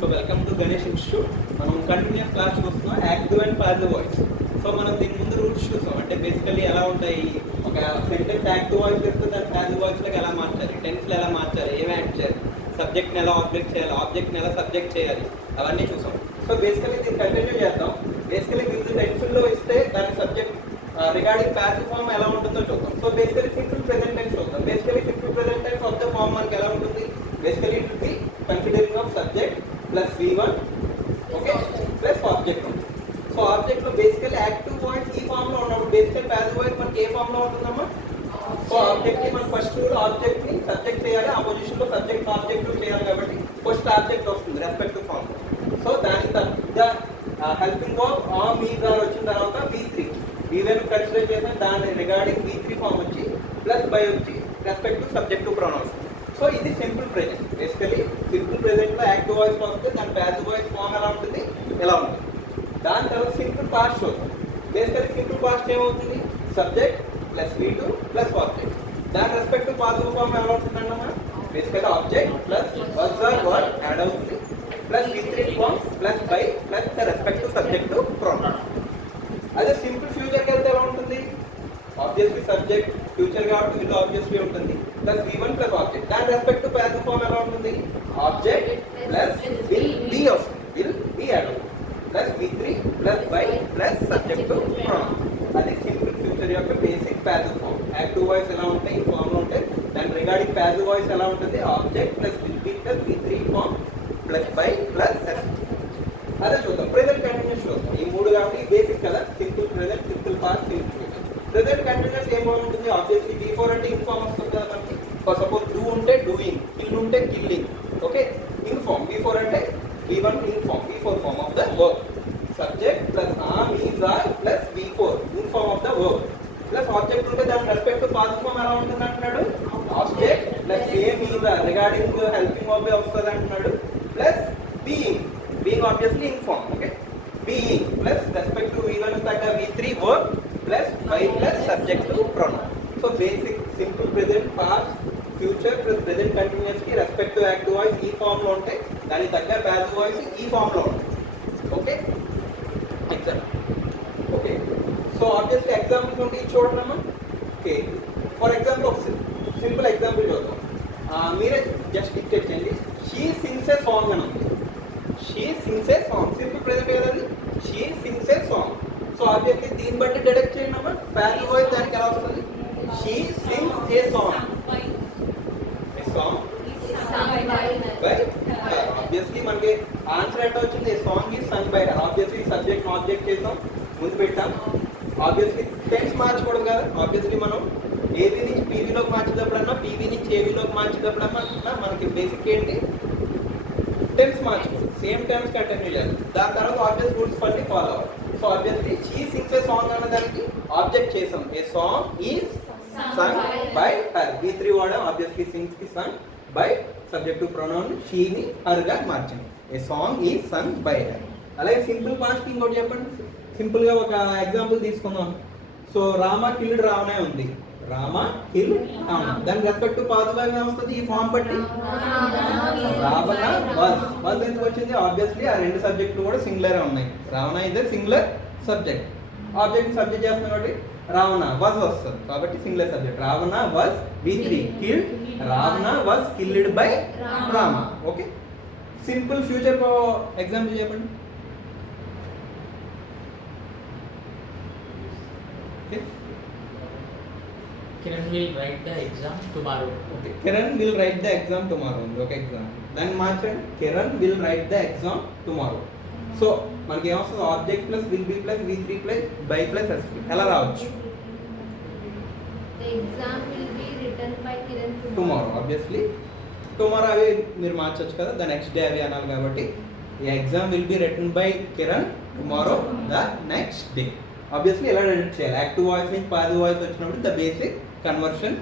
So welcome to Ganesh institute. మనం continuous class చూస్తున్నాం active and passive voice. So మనం దీని ముందు రూల్స్ చూసాం. అంటే బేసికలీ ఎలా ఉంటాయి, ఒక సెంటెన్స్ యాక్టివ్ వాయిస్ చేస్తే దాన్ని పాసివ్ వాయిస్లోకి ఎలా మార్చాలి, టెన్స్లో ఎలా మార్చాలి, ఏం యాడ్ చేయాలి, సబ్జెక్ట్ని ఎలా ఆబ్జెక్ట్ చేయాలి, ఆబ్జెక్ట్ని ఎలా సబ్జెక్ట్ చేయాలి, అవన్నీ చూసాం. సో బేసికలీ దీన్ని కంటిన్యూ చేద్దాం. బేసికలీ విత్ టెన్స్లో ఇస్తే దాని సబ్జెక్ట్ రిగార్డింగ్ ప్యాసివ్ ఫామ్ ఎలా ఉంటుందో చూద్దాం. So basically simple present tense చూద్దాం. Basically simple present tense of the form మనకి ఎలా ఉంటుంది, basically it will be considering of subject plus V1 okay plus object ఉంటుంది. సో ఆబ్జెక్ట్ లో బేసికలీ యాక్టివ్ వాయిస్ ఈ ఫామ్ లో ఉన్నప్పుడు బేసికల్ ప్యాసివ్ వాయిస్ మనకి ఏ ఫామ్ లో ఉంటుందమ్మా. సో ఆబ్జెక్ట్ ని మనం ఫస్ట్ ఆబ్జెక్ట్ ని సబ్జెక్ట్ చేయాలి, ఆ పొజిషన్ లో సబ్జెక్ట్ ఆబ్జెక్ట్ చేయాలి కాబట్టి ఫస్ట్ ఆబ్జెక్ట్ వస్తుంది రెస్పెక్టివ్ ఫామ్. సో దానికి హెల్పింగ్ ఆఫ్ ఆ మీ ద్వారా వచ్చిన తర్వాత V3 V1 కన్సిడర్ చేసిన దాని రిగార్డింగ్ V3 ఫామ్ వచ్చి ప్లస్ బై వచ్చి రెస్పెక్టివ్ సబ్జెక్టివ్ ప్రొనౌన్స్. సో ఇది simple present. Basically simple present లో యాక్టివ్ వాయిస్ వస్తే దాని ప్యాసివ్ వాయిస్ ఫామ్ ఎలా ఉంటుంది, ఎలా ఉంటుంది. దాని తర్వాత సింపుల్ పాస్ట్ చూద్దాం. బేసికలీ సింపుల్ పాస్ట్ ఏమవుతుంది, subject plus V2 plus object. దాని రెస్పెక్టివ్ పాసివ్ ఫామ్ ఎలా ఉంటుందన్నమా, basically object plus was or word add అవుతుంది plus V3 form plus by plus the respective subjective pronoun. అదే సింపుల్ ఫ్యూచర్కి వెళ్తే ఎలా ఉంటుంది, ఆబ్వియస్లీ సబ్జెక్ట్ ఫ్యూచర్ కాబట్టి విల్ ఆబ్వియస్లీ ఉంటుంది ప్లస్ V1 ప్లస్ ఆబ్జెక్ట్. దాని రెస్పెక్టివ్ ప్యాసివ్ ఫామ్ ఎలా ఉంటుంది, ఆబ్జెక్ట్ ప్లస్ విల్ బి వస్తుంది, విల్ బి యాడ్ అవుతుంది plus V3 plus by plus subjective pronoun. అది సింపుల్ ఫ్యూచర్ యొక్క basic passive form. Active voice ఎలా ఉంటాయి ఈ ఫామ్ లో ఉంటాయి. దాని రిగార్డింగ్ ప్యాసివ్ వాయిస్ ఎలా ఉంటుంది, object plus will be plus V3 form plus by plus అదే చూద్దాం. ప్రెజెంట్ కంటిన్యూస్ చూద్దాం. ఈ మూడు కాబట్టి బేసిక్ కదా, simple present, simple past, simple future. Present continuous ఏం ఉంటుంది, ఆబ్వియస్లీ V4 అంటే ఇన్ఫార్మ్ వస్తుంది కదా మనకి. సపోజ్ డూ ఉంటే డూయింగ్, కిల్ ఉంటే కిల్లింగ్, ఓకే ఇన్ఫార్మ్. V4 అంటే V1 ing form, V4 form of the verb. Subject plus am is are plus V4 ing form of the verb plus object ఉంటే దాని respective passive form ఎలా ఉంటుంది అంటున్నాడు, object plus same is are regarding helping of వస్తుంది అంటున్నాడు plus being, being obviously informed, okay, being plus respect to V1 tagga V3 verb plus by plus subject to pronoun. So basic simple present past future plus present continuous ki respect to active voice e form lo unte, dani tagga passive voice e form lo unte, okay example, okay. So obviously example unte chodamma, okay. For example simple example chodam, mere just dictate cheyandi, she sings a song అని ఉంది. She sings a song. Simple present ఏదది, she sings a song. So obviously దీన్ని బట్టి deduct చేయండి అమ్మా. Passive voice దానికి ఎలా వస్తుంది, she sings a song. A song by her. Obviously మనకి ఆన్సర్ ఎట్లా వచ్చింది, a song is sung by her. Obviously subject object చేద్దాం, ముందు పెట్టాం. ఆబ్వియస్లీ టెన్స్ మార్చకూడదు కదా. ఆబ్వియస్లీ మనం ఏవి నుంచి పీవీలోకి మార్చేటప్పుడన్నా, పీవీ నుంచి ఏవీలోకి మార్చేటప్పుడన్నా మనకి బేసిక్ ఏంటి, టెన్స్ మార్చుకోండి, సేమ్ టెన్స్ కంటిన్యూ చేయాలి. దాని తర్వాత ఆబ్వియస్ రూల్స్ పట్టి ఫాలో అవ్వాలి. So obviously she sings a song అనే దానికి ఆబ్జెక్ట్ చేసాం, a song is sung by her. V3 వాడాం, ఆబ్వియస్లీ సింగ్స్ కి సంగ్ బై సబ్జెక్టివ్ ప్రొనౌన్ షీని హర్ గా మార్చండి, a song is sung by her. అలాగే సింపుల్ పాస్ట్ ఇంకోటి చెప్పండి. సింపుల్ గా ఒక ఎగ్జాంపుల్ తీసుకుందాం. సో రామ కిల్డ్ రావణే ఉంది, రామ కిల్ రావణ. దాని రెస్పెక్టివ్ పాజిటివ్ గా వస్తుంది ఈ ఫామ్ బట్టి, రావణ వాజ్ ఎందుకు వచ్చింది, ఆబ్వియస్లీ ఆ రెండు సబ్జెక్టులు కూడా సింగులర్ ఉన్నాయి. రావణ ఇదే సింగులర్ సబ్జెక్ట్, ఆబ్జెక్ట్ సబ్జెక్ట్ చేస్తున్నాం కాబట్టి రావణ వాజ్ వస్తుంది కాబట్టి singular subject. Ravana was V3 killed, Ravana was killed by Rama. Okay simple future example చెప్పండి. Kiran will write the exam tomorrow. Okay. Kiran will write the exam tomorrow. Okay, exam. Then మార్చండి, Kiran will write the exam tomorrow. So మనకి ఏమొస్తుంది, object plus will be plus V3 plus by plus SP ఎలా రావచ్చు, the exam will be written by Kiran tomorrow. Obviously tomorrow అవి మీరు మార్చొచ్చు కదా, the next day అవి అనాలి కాబట్టి ఈ exam will be written by Kiran tomorrow the next day. Obviously ఎలా ఎడిట్ చేయాలి, యాక్టివ్ వాయిస్ నుంచి పాసివ్ వాయిస్ వచ్చినప్పుడు ద బేసిక్ కన్వర్షన్